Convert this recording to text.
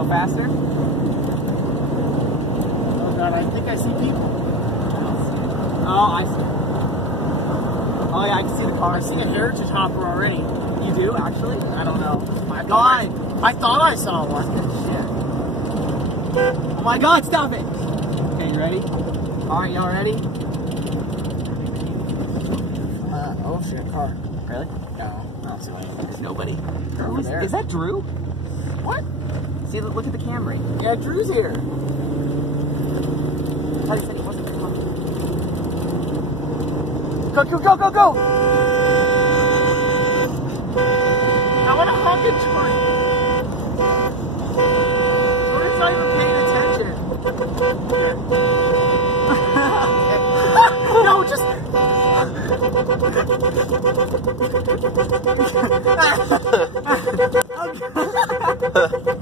Go faster. Oh god, I think I see people. Oh, I see. Oh yeah, I can see the car. I see a heritage hopper already. You do, actually? I don't know. God! I thought I saw one. Shit. Oh my god, stop it! Okay, you ready? Alright, y'all ready? Oh shit, car. Really? No, I don't see anything. There's nobody. Over there. Is that Drew? What? See, look at the Camry. Yeah, Drew's here. I said he wasn't coming. Go, go, go, go, go! I want to honk at Jordan. Jordan's not even paying attention. Here. No, just... Okay.